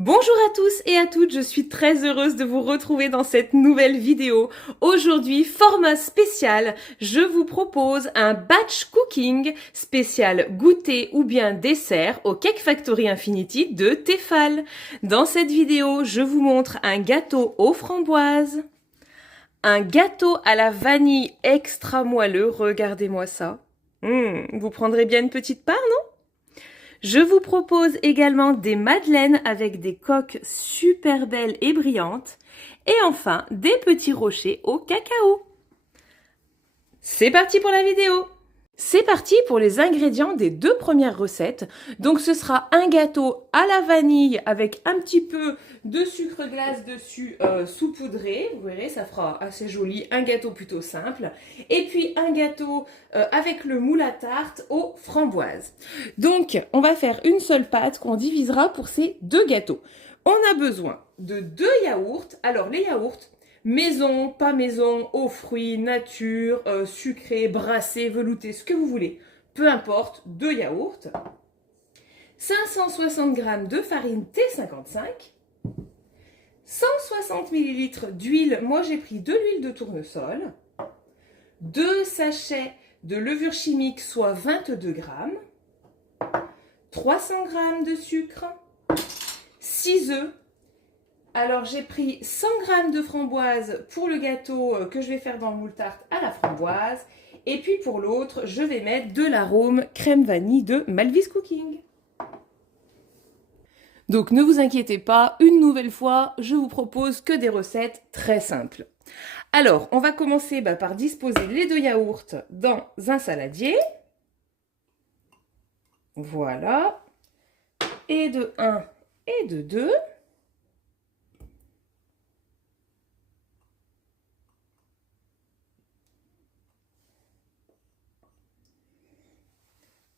Bonjour à tous et à toutes, je suis très heureuse de vous retrouver dans cette nouvelle vidéo. Aujourd'hui, format spécial, je vous propose un batch cooking spécial goûter ou bien dessert au Cake Factory Infinity de Tefal. Dans cette vidéo, je vous montre un gâteau aux framboises, un gâteau à la vanille extra moelleux, regardez-moi ça. Vous prendrez bien une petite part, non? Je vous propose également des madeleines avec des coques super belles et brillantes. Et enfin, des petits rochers au cacao. C'est parti pour la vidéo! C'est parti pour les ingrédients des deux premières recettes. Donc ce sera un gâteau à la vanille avec un petit peu de sucre glace dessus saupoudré. Vous verrez, ça fera assez joli. Un gâteau plutôt simple. Et puis un gâteau avec le moule à tarte aux framboises. Donc on va faire une seule pâte qu'on divisera pour ces deux gâteaux. On a besoin de 2 yaourts. Alors les yaourts, maison, pas maison, aux fruits, nature, sucré, brassé, velouté, ce que vous voulez. Peu importe, 2 yaourts. 560 g de farine T55. 160 ml d'huile. Moi, j'ai pris de l'huile de tournesol. 2 sachets de levure chimique, soit 22 g. 300 g de sucre. 6 œufs. Alors j'ai pris 100 g de framboises pour le gâteau que je vais faire dans le moule tarte à la framboise. Et puis pour l'autre, je vais mettre de l'arôme crème vanille de Malvis Cooking. Donc ne vous inquiétez pas, une nouvelle fois, je vous propose que des recettes très simples. Alors, on va commencer par disposer les 2 yaourts dans un saladier. Voilà. Et de 1 et de 2.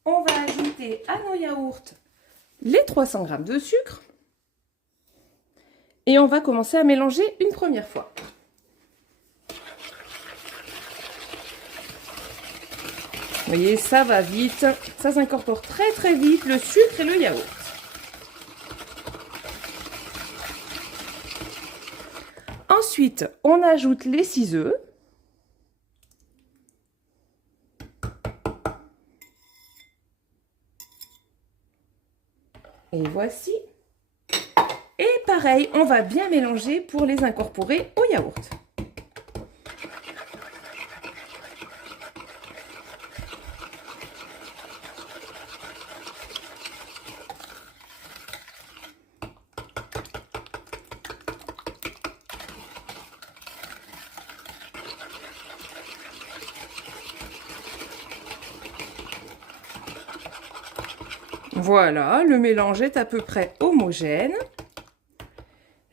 On va ajouter à nos yaourts les 300 g de sucre. Et on va commencer à mélanger une première fois. Vous voyez, ça va vite. Ça s'incorpore très très vite, le sucre et le yaourt. Ensuite, on ajoute les 6 œufs. Et voici. Et pareil, on va bien mélanger pour les incorporer au yaourt. Voilà, le mélange est à peu près homogène.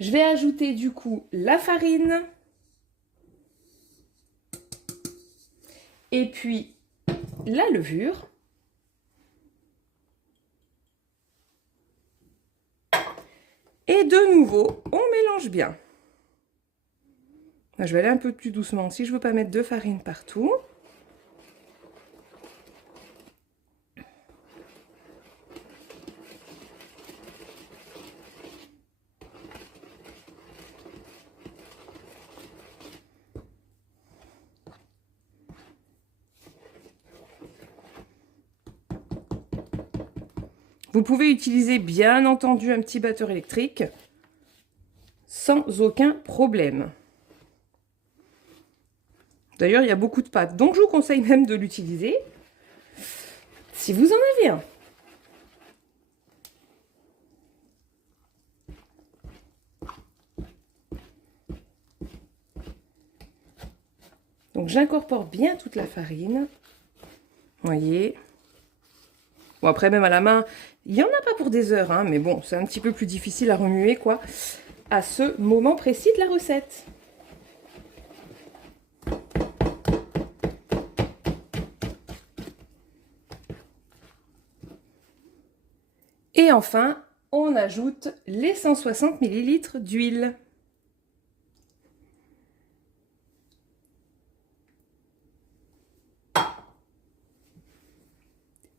Je vais ajouter du coup la farine. Et puis la levure. Et de nouveau, on mélange bien. Je vais aller un peu plus doucement si je ne veux pas mettre de farine partout. Vous pouvez utiliser bien entendu un petit batteur électrique sans aucun problème. D'ailleurs, il y a beaucoup de pâtes, donc je vous conseille même de l'utiliser si vous en avez un. Donc j'incorpore bien toute la farine. Vous voyez. Bon, après, même à la main, il n'y en a pas pour des heures, hein, mais bon, c'est un petit peu plus difficile à remuer, quoi, à ce moment précis de la recette. Et enfin, on ajoute les 160 ml d'huile.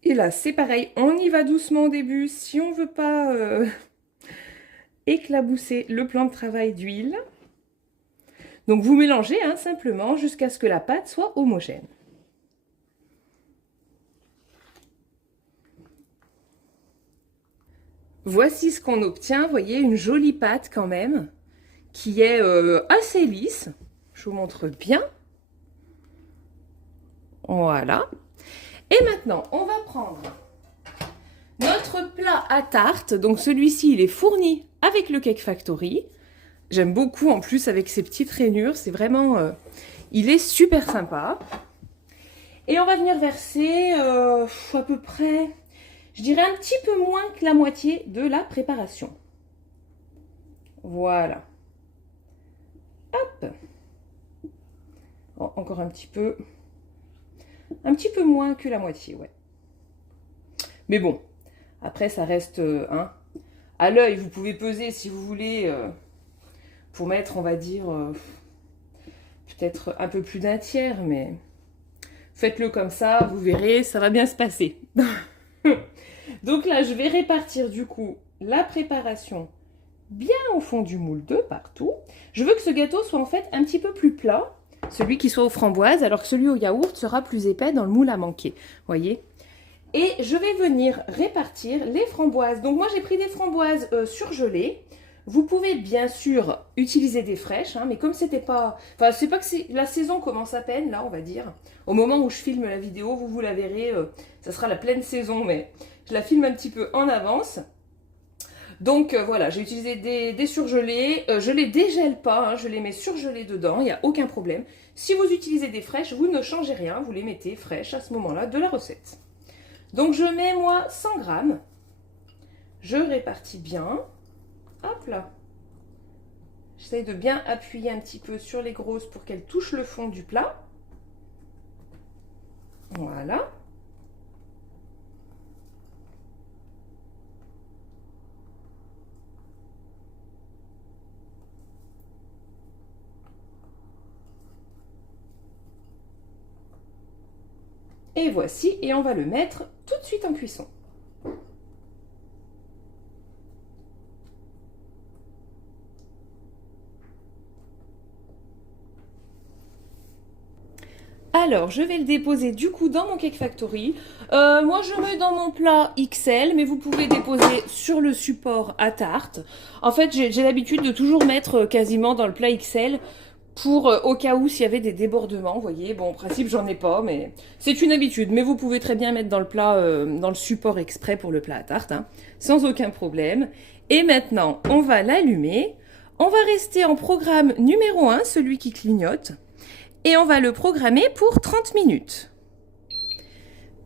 Et là, c'est pareil, on y va doucement au début. Si on ne veut pas éclabousser le plan de travail d'huile. Donc vous mélangez simplement jusqu'à ce que la pâte soit homogène. Voici ce qu'on obtient, vous voyez, une jolie pâte quand même, qui est assez lisse. Je vous montre bien. Voilà. Et maintenant, on va prendre notre plat à tarte. Donc celui-ci, il est fourni avec le Cake Factory. J'aime beaucoup en plus avec ces petites rainures. C'est vraiment... il est super sympa. Et on va venir verser à peu près, je dirais un petit peu moins que la moitié de la préparation. Voilà. Hop. Oh, encore un petit peu moins que la moitié, ouais. Mais bon, après ça reste à l'œil. Vous pouvez peser si vous voulez pour mettre, on va dire, peut-être un peu plus d'un tiers, mais faites-le comme ça, vous verrez, ça va bien se passer. Donc là, je vais répartir du coup la préparation bien au fond du moule de partout. Je veux que ce gâteau soit en fait un petit peu plus plat, celui qui soit aux framboises, alors que celui au yaourt sera plus épais dans le moule à manquer. Voyez? Et je vais venir répartir les framboises. Donc moi, j'ai pris des framboises surgelées. Vous pouvez bien sûr utiliser des fraîches, mais comme c'était pas... Enfin, c'est pas que la saison commence à peine, là, on va dire. Au moment où je filme la vidéo, vous la verrez, ça sera la pleine saison, mais je la filme un petit peu en avance. Donc voilà, j'ai utilisé des surgelés. Je les dégèle pas, je les mets surgelés dedans, il n'y a aucun problème. Si vous utilisez des fraîches, vous ne changez rien, vous les mettez fraîches à ce moment-là de la recette. Donc je mets moi 100 grammes. Je répartis bien. Hop là. J'essaye de bien appuyer un petit peu sur les grosses pour qu'elles touchent le fond du plat. Voilà. Et voici, et on va le mettre tout de suite en cuisson. Alors, je vais le déposer du coup dans mon Cake Factory. Moi, je mets dans mon plat XL, mais vous pouvez déposer sur le support à tarte. En fait, j'ai l'habitude de toujours mettre quasiment dans le plat XL pour au cas où s'il y avait des débordements, vous voyez. Bon, en principe, j'en ai pas, mais c'est une habitude. Mais vous pouvez très bien mettre dans le plat, dans le support exprès pour le plat à tarte, sans aucun problème. Et maintenant, on va l'allumer. On va rester en programme numéro 1, celui qui clignote. Et on va le programmer pour 30 minutes.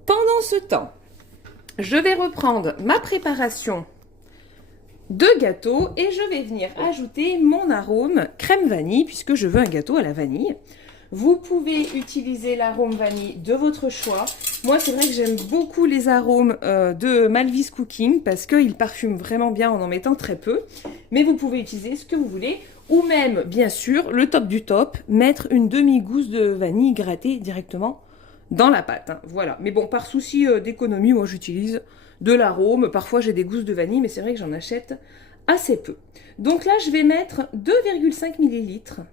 Pendant ce temps, je vais reprendre ma préparation de gâteau et je vais venir ajouter mon arôme crème vanille puisque je veux un gâteau à la vanille. Vous pouvez utiliser l'arôme vanille de votre choix. Moi, c'est vrai que j'aime beaucoup les arômes de Malvis Cooking parce qu'ils parfument vraiment bien en mettant très peu. Mais vous pouvez utiliser ce que vous voulez. Ou même, bien sûr, le top du top, mettre une demi-gousse de vanille grattée directement dans la pâte. Voilà. Mais bon, par souci d'économie, moi j'utilise de l'arôme. Parfois j'ai des gousses de vanille, mais c'est vrai que j'en achète assez peu. Donc là, je vais mettre 2,5 ml.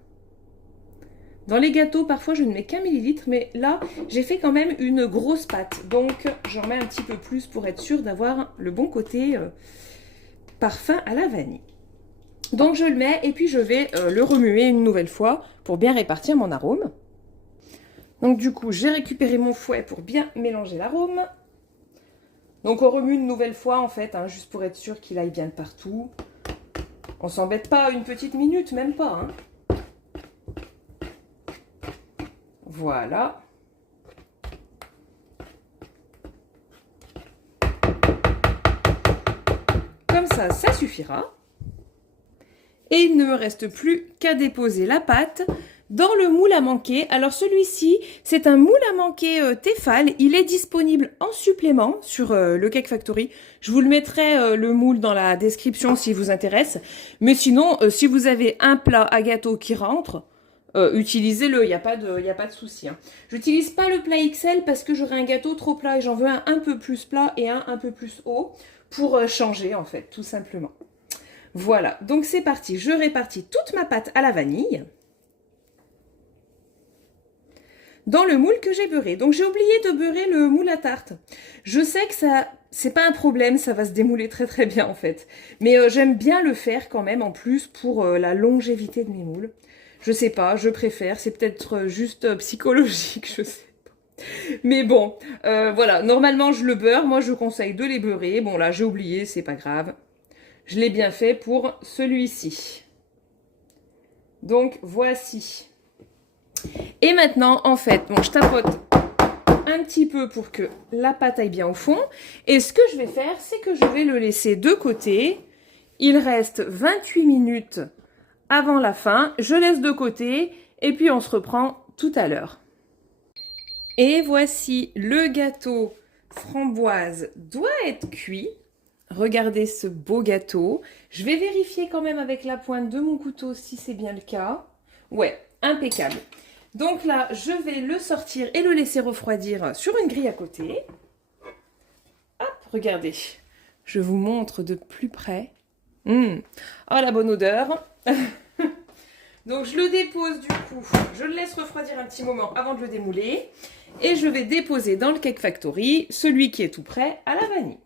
Dans les gâteaux, parfois je ne mets qu'1 millilitre, mais là, j'ai fait quand même une grosse pâte. Donc j'en mets un petit peu plus pour être sûre d'avoir le bon côté parfum à la vanille. Donc je le mets et puis je vais le remuer une nouvelle fois pour bien répartir mon arôme. Donc du coup, j'ai récupéré mon fouet pour bien mélanger l'arôme. Donc on remue une nouvelle fois en fait, juste pour être sûr qu'il aille bien de partout. On s'embête pas une petite minute, même pas. Voilà. Comme ça suffira. Et il ne me reste plus qu'à déposer la pâte dans le moule à manquer. Alors celui-ci, c'est un moule à manquer Tefal. Il est disponible en supplément sur le Cake Factory. Je vous le mettrai le moule dans la description si vous intéresse. Mais sinon, si vous avez un plat à gâteau qui rentre, utilisez-le, il n'y a pas de souci. J'utilise pas le plat XL parce que j'aurai un gâteau trop plat et j'en veux un peu plus plat et un peu plus haut pour changer en fait, tout simplement. Voilà, donc c'est parti. Je répartis toute ma pâte à la vanille dans le moule que j'ai beurré. Donc j'ai oublié de beurrer le moule à tarte. Je sais que ça, c'est pas un problème, ça va se démouler très très bien en fait. Mais j'aime bien le faire quand même en plus pour la longévité de mes moules. Je sais pas, je préfère, c'est peut-être juste psychologique, je sais. Mais bon, voilà, normalement je le beurre, moi je conseille de les beurrer. Bon là j'ai oublié, c'est pas grave. Je l'ai bien fait pour celui-ci. Donc voici. Et maintenant, en fait, bon, je tapote un petit peu pour que la pâte aille bien au fond. Et ce que je vais faire, c'est que je vais le laisser de côté. Il reste 28 minutes avant la fin. Je laisse de côté et puis on se reprend tout à l'heure. Et voici le gâteau framboise doit être cuit. Regardez ce beau gâteau. Je vais vérifier quand même avec la pointe de mon couteau si c'est bien le cas. Ouais, impeccable. Donc là, je vais le sortir et le laisser refroidir sur une grille à côté. Hop, regardez. Je vous montre de plus près. Oh, la bonne odeur. Donc je le dépose du coup. Je le laisse refroidir un petit moment avant de le démouler. Et je vais déposer dans le Cake Factory celui qui est tout prêt à la vanille.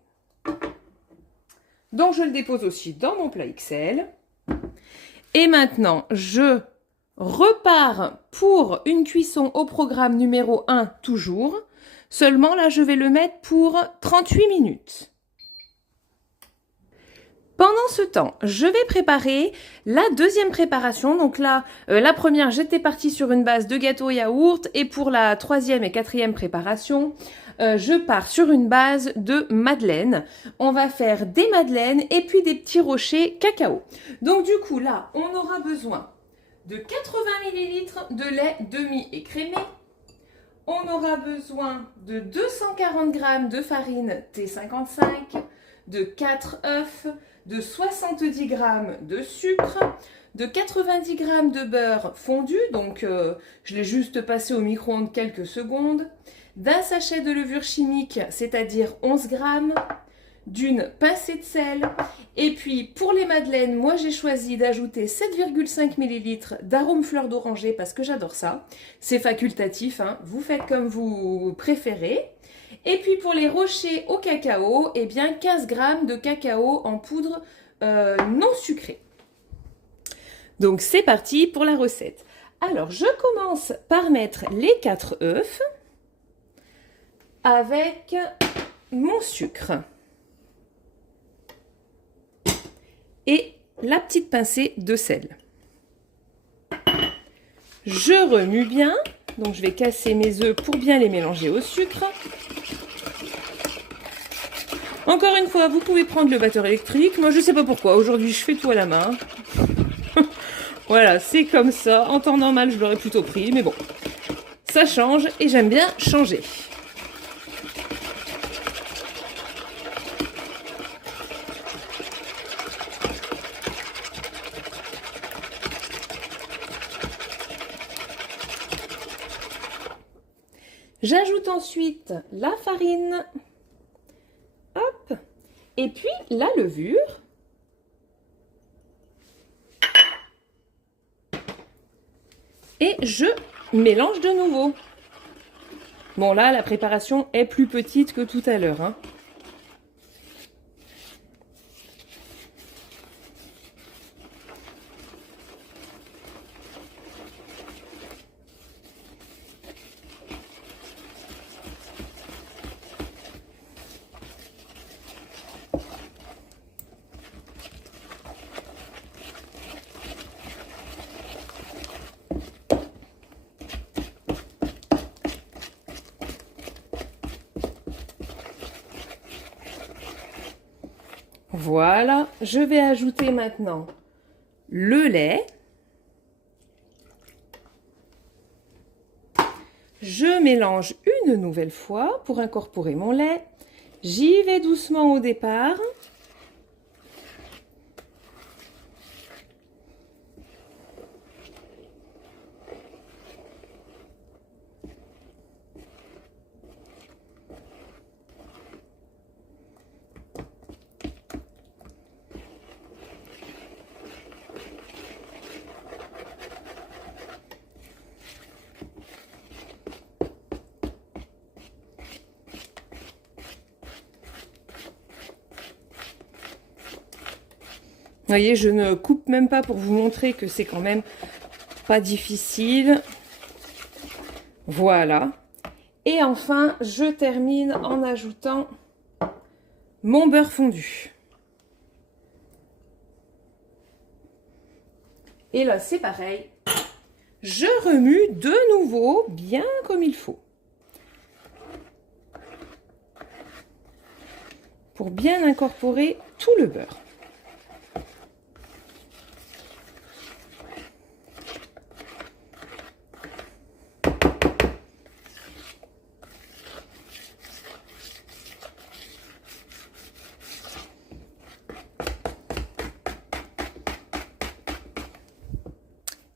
Donc je le dépose aussi dans mon plat XL. Et maintenant, je repars pour une cuisson au programme numéro 1 toujours. Seulement là, je vais le mettre pour 38 minutes. Pendant ce temps, je vais préparer la deuxième préparation. Donc là, la première, j'étais partie sur une base de gâteau yaourt. Et pour la troisième et quatrième préparation, je pars sur une base de madeleine. On va faire des madeleines et puis des petits rochers cacao. Donc du coup, là, on aura besoin de 80 ml de lait demi-écrémé. On aura besoin de 240 g de farine T55, de 4 œufs, de 70 g de sucre, de 90 g de beurre fondu, donc je l'ai juste passé au micro-ondes quelques secondes, d'un sachet de levure chimique, c'est-à-dire 11 g, d'une pincée de sel, et puis pour les madeleines, moi j'ai choisi d'ajouter 7,5 ml d'arôme fleur d'oranger parce que j'adore ça. C'est facultatif, hein. Vous faites comme vous préférez. Et puis pour les rochers au cacao, eh bien 15 g de cacao en poudre non sucrée. Donc c'est parti pour la recette. Alors je commence par mettre les 4 œufs avec mon sucre et la petite pincée de sel. Je remue bien, donc je vais casser mes œufs pour bien les mélanger au sucre. Encore une fois, vous pouvez prendre le batteur électrique. Moi, je ne sais pas pourquoi. Aujourd'hui, je fais tout à la main. Voilà, c'est comme ça. En temps normal, je l'aurais plutôt pris. Mais bon, ça change et j'aime bien changer. J'ajoute ensuite la farine. Hop. Et puis la levure. Et je mélange de nouveau. Bon là, la préparation est plus petite que tout à l'heure, hein. Voilà, je vais ajouter maintenant le lait. Je mélange une nouvelle fois pour incorporer mon lait. J'y vais doucement au départ. voyez, je ne coupe même pas pour vous montrer que c'est quand même pas difficile. Voilà. Et enfin, je termine en ajoutant mon beurre fondu. Et là, c'est pareil. Je remue de nouveau bien comme il faut. Pour bien incorporer tout le beurre.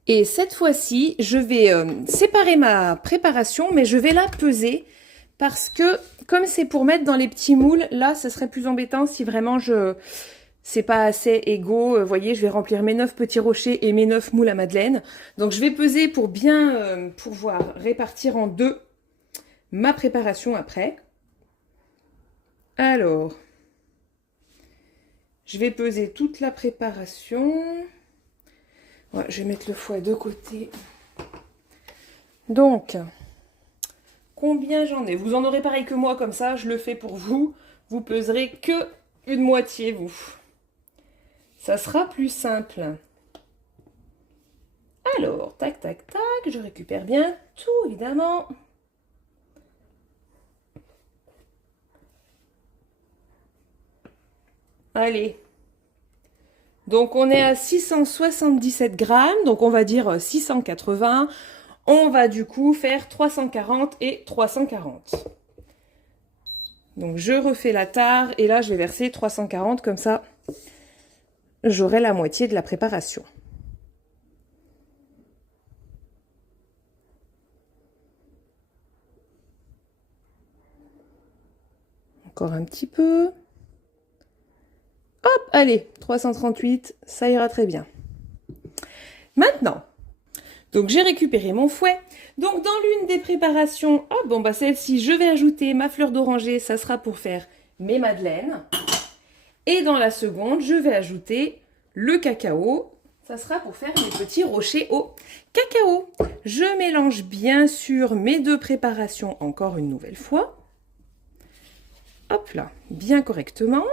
Et cette fois-ci, je vais séparer ma préparation, mais je vais la peser parce que comme c'est pour mettre dans les petits moules, là, ce serait plus embêtant si vraiment c'est pas assez égaux. Vous voyez, je vais remplir mes 9 petits rochers et mes 9 moules à madeleine. Donc, je vais peser pour bien pouvoir répartir en deux ma préparation après. Alors, je vais peser toute la préparation. Ouais, je vais mettre le fouet de côté. Donc, combien j'en ai? Vous en aurez pareil que moi, comme ça, je le fais pour vous. Vous peserez que une moitié, vous. Ça sera plus simple. Alors, tac, tac, tac, je récupère bien tout, évidemment. Allez. Donc, on est à 677 grammes, donc on va dire 680. On va du coup faire 340 et 340. Donc, je refais la tare et là, je vais verser 340 comme ça. J'aurai la moitié de la préparation. Encore un petit peu. Hop, allez, 338, ça ira très bien. Maintenant, donc j'ai récupéré mon fouet. Donc dans l'une des préparations, oh bon bah celle-ci, je vais ajouter ma fleur d'oranger, ça sera pour faire mes madeleines. Et dans la seconde, je vais ajouter le cacao, ça sera pour faire mes petits rochers au cacao. Je mélange bien sûr mes deux préparations encore une nouvelle fois. Hop là, bien correctement.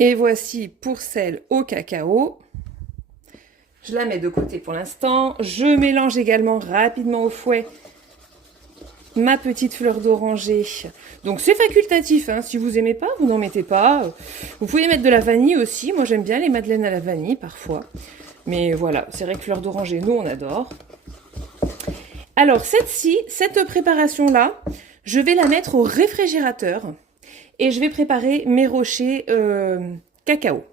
Et voici pour celle au cacao. Je la mets de côté pour l'instant. Je mélange également rapidement au fouet ma petite fleur d'oranger. Donc c'est facultatif, hein. Si vous aimez pas, vous n'en mettez pas. Vous pouvez mettre de la vanille aussi. Moi j'aime bien les madeleines à la vanille parfois. Mais voilà, c'est vrai que fleur d'oranger, nous on adore. Alors cette préparation-là, je vais la mettre au réfrigérateur. Et je vais préparer mes rochers cacao.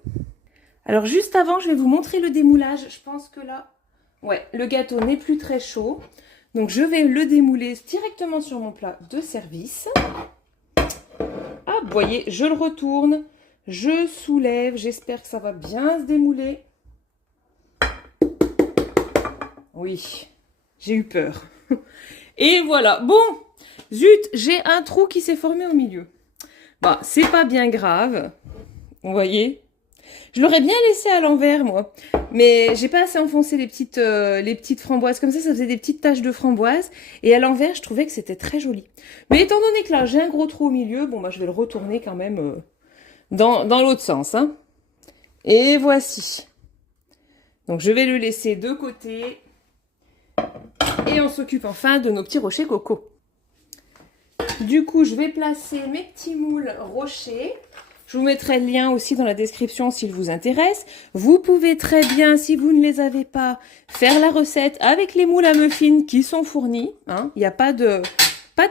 Alors juste avant, je vais vous montrer le démoulage. Je pense que là, ouais, le gâteau n'est plus très chaud. Donc je vais le démouler directement sur mon plat de service. Ah, vous voyez, je le retourne, je soulève. J'espère que ça va bien se démouler. Oui, j'ai eu peur. Et voilà, bon, zut, j'ai un trou qui s'est formé au milieu. Bah, c'est pas bien grave, vous voyez. Je l'aurais bien laissé à l'envers, moi. Mais j'ai pas assez enfoncé les petites framboises. Comme ça faisait des petites taches de framboises. Et à l'envers, je trouvais que c'était très joli. Mais étant donné que là, j'ai un gros trou au milieu, bon, bah, je vais le retourner quand même dans l'autre sens. Hein. Et voici. Donc, je vais le laisser de côté. Et on s'occupe enfin de nos petits rochers coco. Du coup, je vais placer mes petits moules rochers. Je vous mettrai le lien aussi dans la description s'il vous intéresse. Vous pouvez très bien, si vous ne les avez pas, faire la recette avec les moules à muffins qui sont fournis. Hein. Il n'y a pas de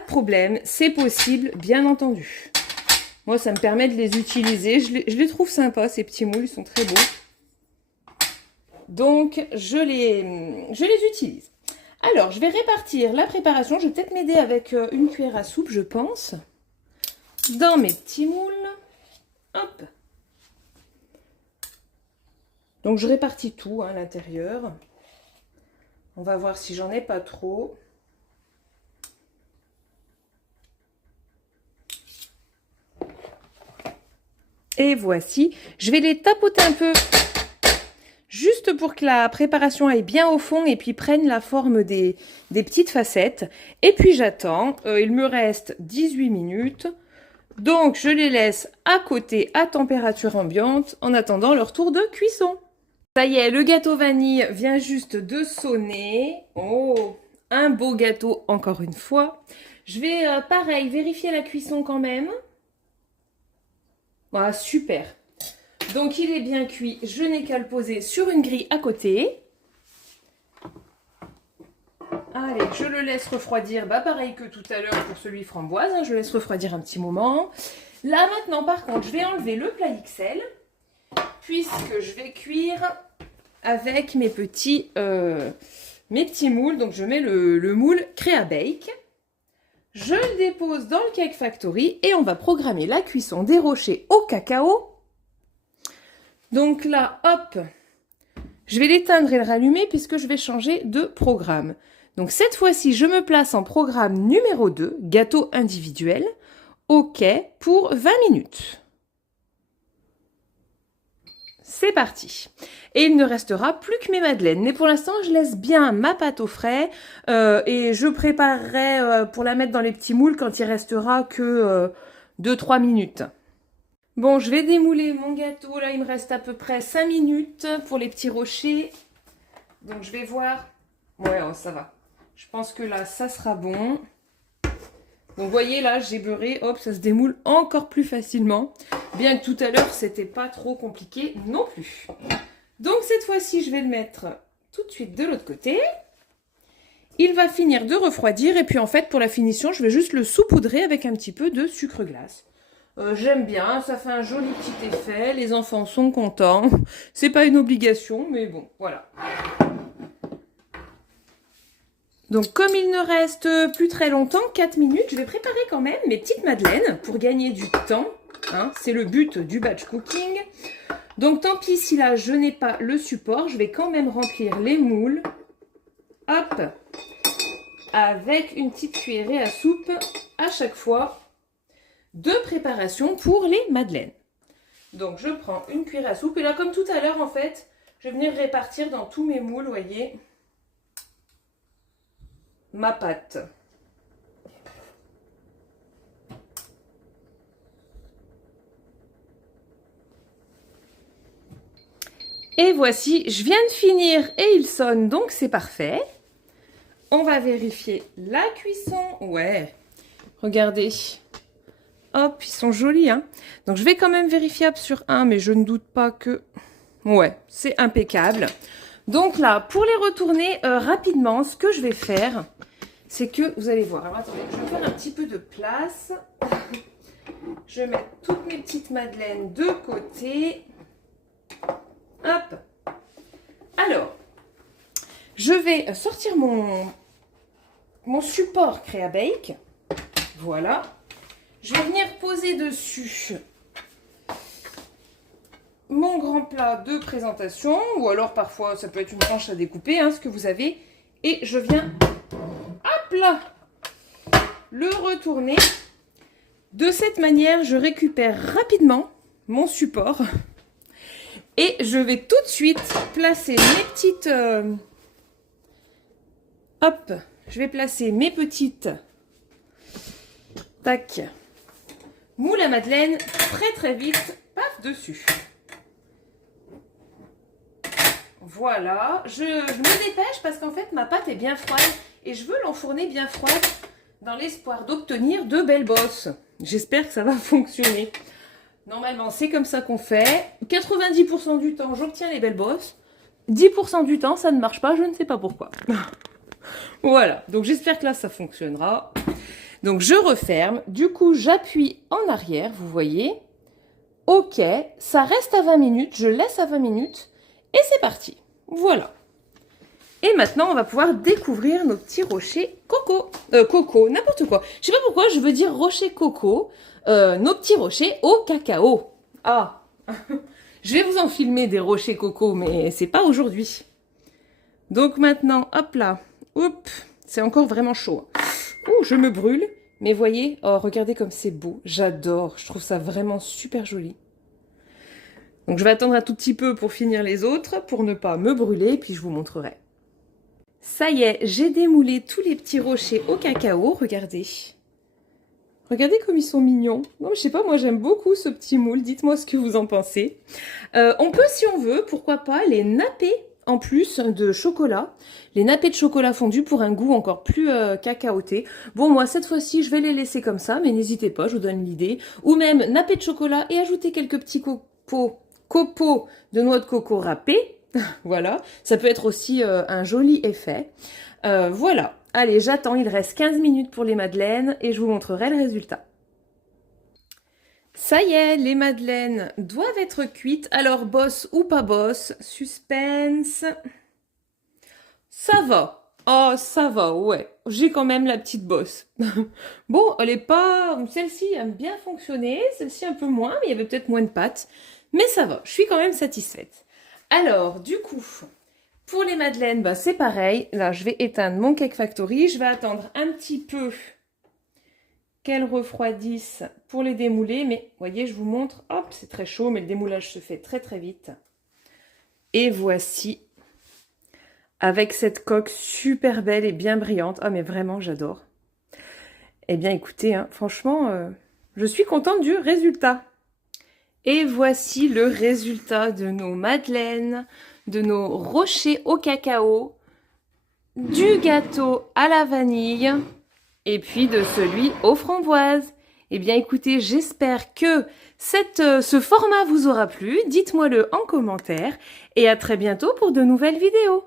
problème. C'est possible, bien entendu. Moi, ça me permet de les utiliser. Je les trouve sympas, ces petits moules. Ils sont très beaux. Donc, je les utilise. Alors, je vais répartir la préparation. Je vais peut-être m'aider avec une cuillère à soupe, je pense. Dans mes petits moules. Hop. Donc, je répartis tout à l'intérieur. On va voir si j'en ai pas trop. Et voici, je vais les tapoter un peu, juste pour que la préparation aille bien au fond et puis prenne la forme des petites facettes. Et puis j'attends, il me reste 18 minutes. Donc je les laisse à côté à température ambiante en attendant leur tour de cuisson. Ça y est, le gâteau vanille vient juste de sonner. Oh, un beau gâteau encore une fois. Je vais, pareil, vérifier la cuisson quand même. Voilà, super. Donc il est bien cuit, je n'ai qu'à le poser sur une grille à côté. Allez, je le laisse refroidir, bah pareil que tout à l'heure pour celui framboise, hein, je le laisse refroidir un petit moment. Là maintenant par contre, je vais enlever le plat XL, puisque je vais cuire avec mes petits moules. Donc je mets le moule Créa Bake. Je le dépose dans le Cake Factory et on va programmer la cuisson des rochers au cacao. Donc là, hop, je vais l'éteindre et le rallumer puisque je vais changer de programme. Donc cette fois-ci, je me place en programme numéro 2, gâteau individuel, OK, pour 20 minutes. C'est parti. Et il ne restera plus que mes madeleines. Mais pour l'instant, je laisse bien ma pâte au frais et je préparerai pour la mettre dans les petits moules quand il restera que 2-3 minutes. Bon, je vais démouler mon gâteau. Là, il me reste à peu près 5 minutes pour les petits rochers. Donc, je vais voir. Ouais, oh, ça va. Je pense que là, ça sera bon. Donc, vous voyez, là, j'ai beurré. Hop, ça se démoule encore plus facilement. Bien que tout à l'heure, c'était pas trop compliqué non plus. Donc, cette fois-ci, je vais le mettre tout de suite de l'autre côté. Il va finir de refroidir. Et puis, en fait, pour la finition, je vais juste le saupoudrer avec un petit peu de sucre glace. J'aime bien, ça fait un joli petit effet, les enfants sont contents. C'est pas une obligation, mais bon, voilà. Donc comme il ne reste plus très longtemps, 4 minutes, je vais préparer quand même mes petites madeleines pour gagner du temps. Hein, c'est le but du batch cooking. Donc tant pis si là je n'ai pas le support, je vais quand même remplir les moules. Hop, avec une petite cuillerée à soupe à chaque fois de préparation pour les madeleines. Donc je prends une cuillère à soupe et là comme tout à l'heure en fait, je vais venir répartir dans tous mes moules, vous voyez, ma pâte. Et voici, je viens de finir et il sonne, donc c'est parfait. On va vérifier la cuisson. Ouais, regardez. Hop, ils sont jolis, hein. Donc, je vais quand même vérifier sur un, mais je ne doute pas que... Ouais, c'est impeccable. Donc là, pour les retourner rapidement, ce que je vais faire, c'est que... Vous allez voir. Alors, attendez, je vais faire un petit peu de place. Je vais mettre toutes mes petites madeleines de côté. Hop. Alors, je vais sortir mon support Créa Bake. Voilà. Je vais venir poser dessus mon grand plat de présentation, ou alors parfois ça peut être une tranche à découper, hein, ce que vous avez. Et je viens, hop là, le retourner. De cette manière, je récupère rapidement mon support. Et je vais tout de suite placer mes petites... hop, je vais placer mes petites... Tac. Moule à madeleine, très vite, paf, dessus. Voilà, je me dépêche parce qu'en fait ma pâte est bien froide et je veux l'enfourner bien froide dans l'espoir d'obtenir de belles bosses. J'espère que ça va fonctionner. Normalement c'est comme ça qu'on fait. 90% du temps j'obtiens les belles bosses. 10% du temps ça ne marche pas, je ne sais pas pourquoi. Voilà, donc j'espère que là ça fonctionnera. Donc, je referme. Du coup, j'appuie en arrière, vous voyez. OK, ça reste à 20 minutes. Je laisse à 20 minutes. Et c'est parti. Voilà. Et maintenant, on va pouvoir découvrir nos petits rochers coco. Coco, n'importe quoi. Je sais pas pourquoi je veux dire rochers coco. Nos petits rochers au cacao. Ah, je vais vous en filmer des rochers coco, mais c'est pas aujourd'hui. Donc maintenant, hop là. Oups, c'est encore vraiment chaud. Ouh, je me brûle. Mais voyez, oh, regardez comme c'est beau. J'adore. Je trouve ça vraiment super joli. Donc je vais attendre un tout petit peu pour finir les autres, pour ne pas me brûler, puis je vous montrerai. Ça y est, j'ai démoulé tous les petits rochers au cacao, regardez. Regardez comme ils sont mignons. Non, je sais pas, moi j'aime beaucoup ce petit moule, dites-moi ce que vous en pensez. On peut, si on veut, pourquoi pas, les napper en plus de chocolat. Les napper de chocolat fondu pour un goût encore plus cacaoté. Bon, moi cette fois-ci, je vais les laisser comme ça, mais n'hésitez pas, je vous donne l'idée. Ou même napper de chocolat et ajouter quelques petits copeaux de noix de coco râpés. Voilà, ça peut être aussi un joli effet. Voilà, allez, j'attends, il reste 15 minutes pour les madeleines et je vous montrerai le résultat. Ça y est, les madeleines doivent être cuites. Alors, bosse ou pas bosse, suspense. Ça va. Oh, ça va, ouais. J'ai quand même la petite bosse. Bon, elle est pas... Celle-ci a bien fonctionné, celle-ci un peu moins, mais il y avait peut-être moins de pâtes. Mais ça va, je suis quand même satisfaite. Alors, du coup, pour les madeleines, bah, c'est pareil. Là, je vais éteindre mon Cake Factory. Je vais attendre un petit peu qu'elles refroidissent pour les démouler. Mais, vous voyez, je vous montre. Hop, c'est très chaud, mais le démoulage se fait très, très vite. Et voici, avec cette coque super belle et bien brillante. Ah, mais vraiment, j'adore. Eh bien, écoutez, hein, franchement, je suis contente du résultat. Et voici le résultat de nos madeleines, de nos rochers au cacao, du gâteau à la vanille et puis de celui aux framboises. Eh bien écoutez, j'espère que ce format vous aura plu. Dites-moi-le en commentaire et à très bientôt pour de nouvelles vidéos.